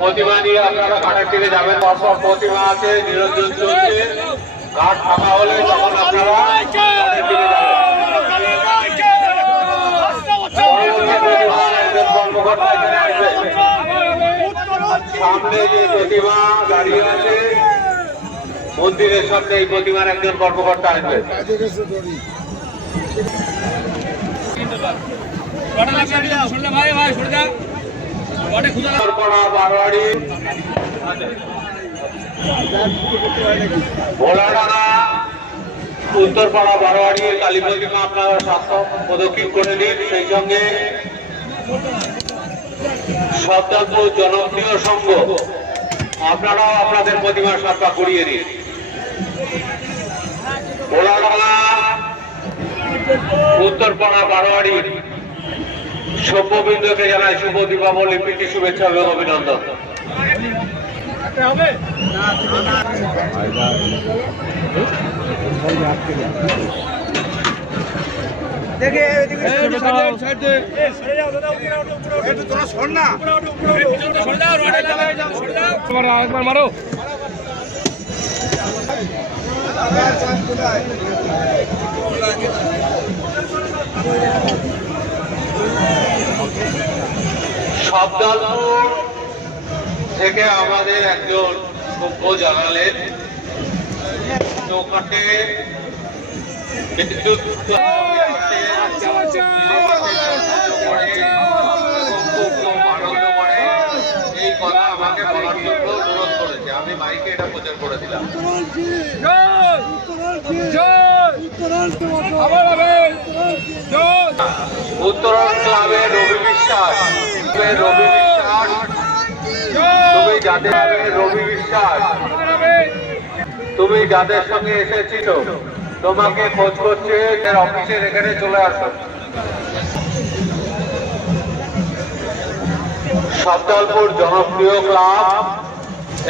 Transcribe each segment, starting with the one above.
প্রতিমা নিয়ে আপনারা ঘাটের দিকে যাবেন। পরপর প্রতিমা আছে, নিরঞ্জন চলছে। ঘাট ফাঁকা হলে তখন আপনারা ঘাটের দিকে যাবেন। কর্মকর্তা এখানে আসবে। সামনে যে প্রতিমা দাঁড়িয়ে আছে মন্দিরের সামনে, এই প্রতিমার একজন কর্মকর্তা আসবে। ভোলাডাঙ্গা উত্তরপাড়া বারোয়ারি কালী প্রতিমা আপনারা স্বাস্থ্য প্রদক্ষিণ করে দিন। সেই সঙ্গে সদ্দাপুর জনপ্রিয় সংঘ আপনারাও আপনাদের প্রতিমার সাক্ষা করিয়ে দিন। ভোলাডাঙ্গা উত্তরপাড়া বারোয়ারি সভ্যবৃন্দকে জানাই শুভ দীপাবলি প্রীতি শুভেচ্ছা এবং অভিনন্দন। একবার মারো। সাবধানপুর থেকে আমাদের একজন সভ্য জানালেন ওখানে বিদ্যুৎ এই কথা আমাকে বলার জন্য অনুরোধ করেছে। আমি মাইকে এটা প্রচার করে দিলাম। উত্তরণ ক্লাবের রবি বিশ্বাস, তুমি যাদের সঙ্গে এসেছিল তোমাকে খোঁজ করছে, অফিসের এখানে চলে আসো। সবদলপুর জনপ্রিয় ক্লাব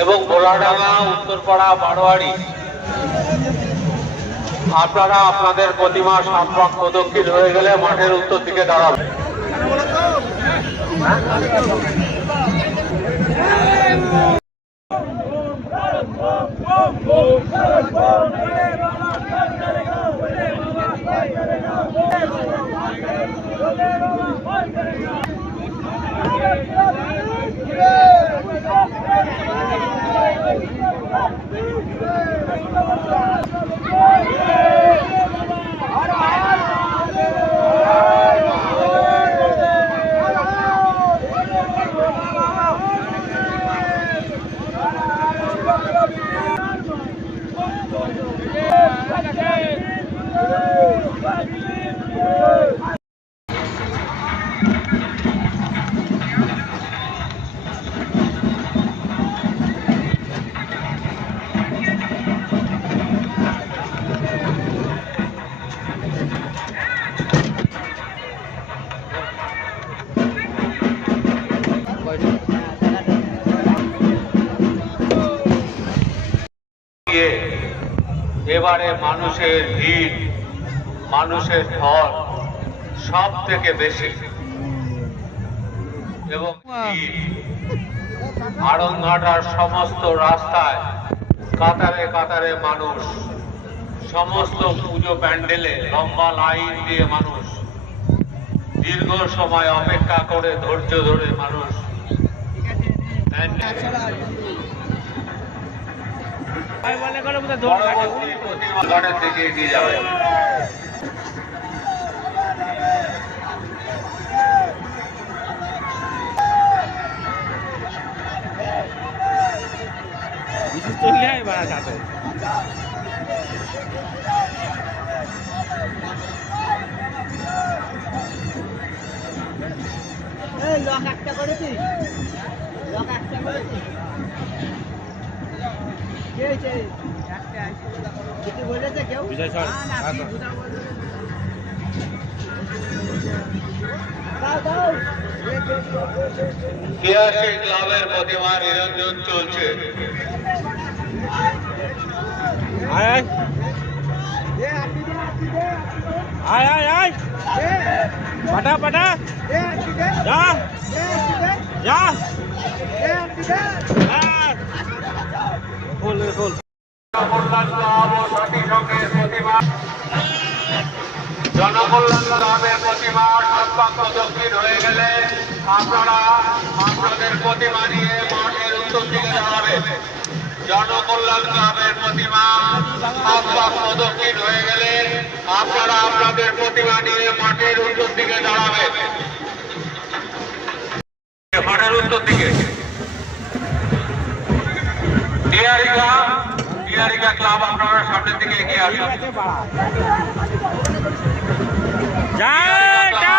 এবং ভোলাডাঙ্গা উত্তরপাড়া বারোয়ারি আপনারা আপনাদের প্রতিমা সাতপাক প্রদক্ষিণ হয়ে গেলে মাঠের উত্তর দিকে দাঁড়াবেন। এবারে মানুষের ভিড়, মানুষের ঢল সব থেকে বেশি এবং আড়ংঘাটার সমস্ত রাস্তায় কাতারে কাতারে মানুষ, সমস্ত পুজো প্যান্ডেলে লম্বা লাইন দিয়ে মানুষ, দীর্ঘ সময় অপেক্ষা করে ধৈর্য ধরে মানুষ ঘাটের দিকে এগিয়ে যাবে। লক একটা করেছি, লক একটা করেছি। বলেছে কেউ ক্লাবের প্রতিমা নিরঞ্জন চলছে। আয় আয় আয় পাটা পাটা যা যা খোল খোল জনকল্যাণ ক্লাব ও সাথী সংঘের প্রতিমা জনকল্যাণ ক্লাবের প্রতিমা সৎপাক প্রদক্ষিণ হয়ে গেলে আপনারা আপনাদের প্রতিমা নিয়ে মাঠের উত্তর দিকে দাঁড়াবেন। জনকল্যাণ ক্লাবের প্রতিমা সৎপাক প্রদক্ষিণ হয়ে গেলে আপনারা আপনাদের প্রতিমা নিয়ে মাঠের উত্তর দিকে দাঁড়াবেন। মাঠের উত্তর দিকে ডিয়ারিকা ক্লাব আপনারা সামনের দিকে এগিয়ে আসুন। যা